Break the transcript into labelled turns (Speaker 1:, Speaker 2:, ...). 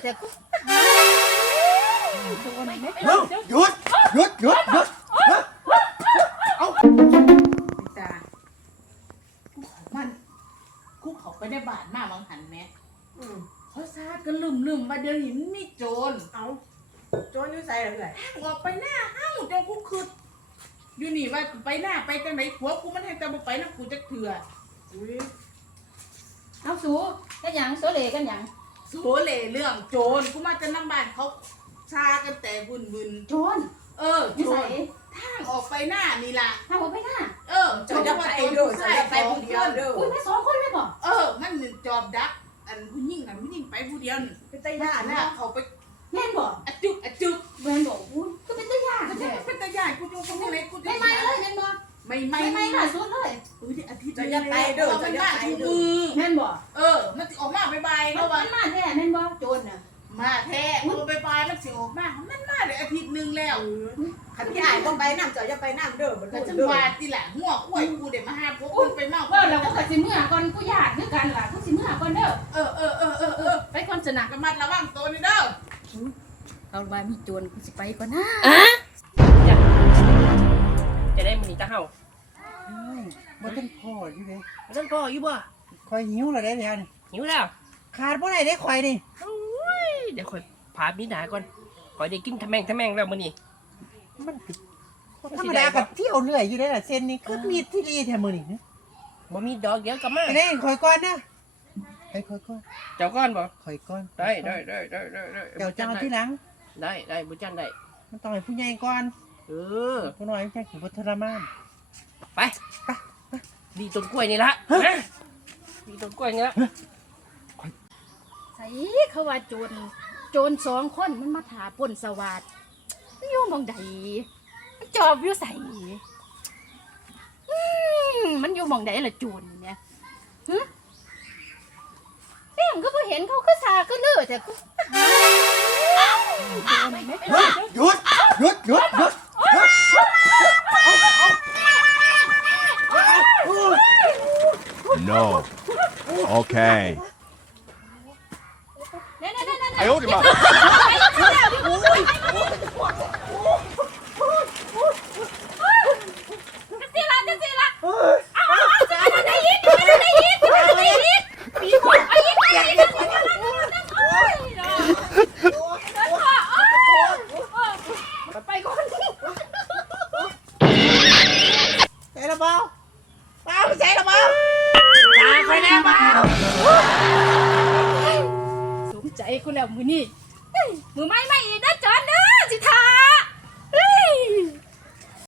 Speaker 1: แต่กูโดนไหม
Speaker 2: หยุดเอา
Speaker 1: จ้ามันกูเขาไปได้บาทมาบางหันแม่เขาซากันลืมว่าเดี๋ยวนี้มันมีโจร
Speaker 3: เอาโจรอยู่ใส่อะไร
Speaker 1: ออกไปหน้าห้าวจังกูคืดอยู่นี่ว่าไปหน้าไปจังไหนผัวกูมันให้แต่บ่ไปนะกูจะเถื่อ
Speaker 4: เอาสูกันหยังโซเลกันหยัง
Speaker 1: โซเลเรื่องโจรกูมาจะน้ำบ้านเขาซากันแต่บุญ
Speaker 4: โจร
Speaker 1: โจรทางออกไปหน้านี่ล่ะ
Speaker 4: ทางออกไปหน้า
Speaker 3: จะไปดูจะไปผู้เดียวเด้อ
Speaker 4: อุ้ยแม่2 คนเลยบ่
Speaker 1: มันจอบดักอันผู้หญิงไปผู้เดียว
Speaker 3: เป็นตาย่านะ
Speaker 1: เขาไป
Speaker 4: แม่นบ่
Speaker 1: อะจุก
Speaker 4: แม่นบ่อุ้ยก็เป็นตาย่า
Speaker 1: เป็นตาย่ากูจะทำอะไรกูจะ
Speaker 4: ไม่เลยแม่นบ่ไม่ล่ะสุดเลย
Speaker 1: อาทิตย์
Speaker 3: จะไปเด้อจะไปเด้อ
Speaker 4: แม่นบ่
Speaker 1: มันสิออกมาบายๆ
Speaker 4: แล้วมันมาแท้แม่นบ่โจรน่ะ
Speaker 1: มาแท้มันบายๆมันสิออกมามันมาได้อาทิตย์นึงแล้ว
Speaker 3: คันพี่อ้ายบ่ไปน้ำจะไปน้ำเด้อบ่
Speaker 1: ก็จังว่าติล่ะหัวอ้วยกูได้มาหาพวกกูไปเมา
Speaker 4: แล้วก็สิเมื่อก่อนกูญาติคือกันล่ะกูสิเมื่อก่อนเด้อไปก่อนสนะ
Speaker 1: ระมัดระวังตัวนี่เด้อ
Speaker 4: เอาว่ามีโจรกูสิไปก่อนนะ
Speaker 5: จะได้มื้อนี้ตาเฮา
Speaker 2: บ่ต้องพ่ออยู่เด้
Speaker 5: บ่ต้องพ่ออยู่บ่
Speaker 2: ข่อยหิวแล้วได้แล้วนี่
Speaker 5: หิวแล้ว
Speaker 2: ขาดบ่ได้ได้ข่อยนี่
Speaker 5: โอ้ยเดี๋ยวข่อยพาพี่หนาก่อนข่อยได้กินทะแม่งแล้วมื้อนี้
Speaker 2: มันธรรมดาก็เที่ยวเรื่อยอยู่ได้ล่ะเส้นนี้คือมีที่ดีแท้มื้อนี้
Speaker 5: บ่มีดอกเดี๋ยวกลับมา
Speaker 2: ได้ข่อยก่อนนะให้ข่อยก่อน
Speaker 5: เจ้าก่อนบ่
Speaker 2: ข่อยก่อน
Speaker 5: ได้
Speaker 2: เจ้าจังทีหลัง
Speaker 5: ได้บ่จันได้
Speaker 2: มันต้องให้ผู้ใหญ่ก่อนผู้น้อยจังสิบ่ทรมาน
Speaker 5: ไปดีต้นกล้วยนี่ละดีต้นกล้วยนี่ละ
Speaker 4: ใส่เขาว่าโจร2 คนมันมาถาป่นสวัสดิ์อยู่หม่องใดมันจอบอยู่ใส่มันอยู่หม่องใดล่ะโจรเนี่ยแม่งก็บ่เห็นเขาคือซาคือลือแต่กู
Speaker 2: หยุด
Speaker 6: No. Okay. 哎呦我的妈！
Speaker 2: ใส่ระเบิดใส่ระเบิด
Speaker 5: ตาค่อยแน่บ่
Speaker 4: สมใจกูแล้วมื้อนี้มือไม่อีกนะโจ